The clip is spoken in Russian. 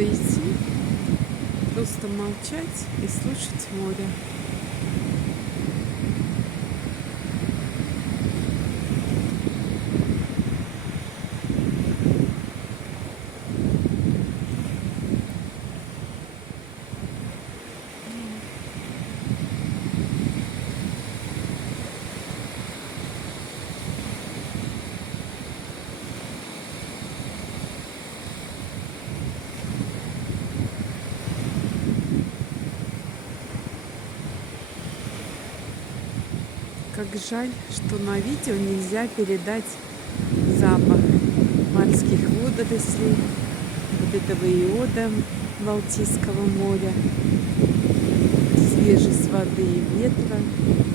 хочется идти, просто молчать и слушать море. Как жаль, что на видео нельзя передать запах морских водорослей, вот этого йода Балтийского моря, свежесть воды и ветра.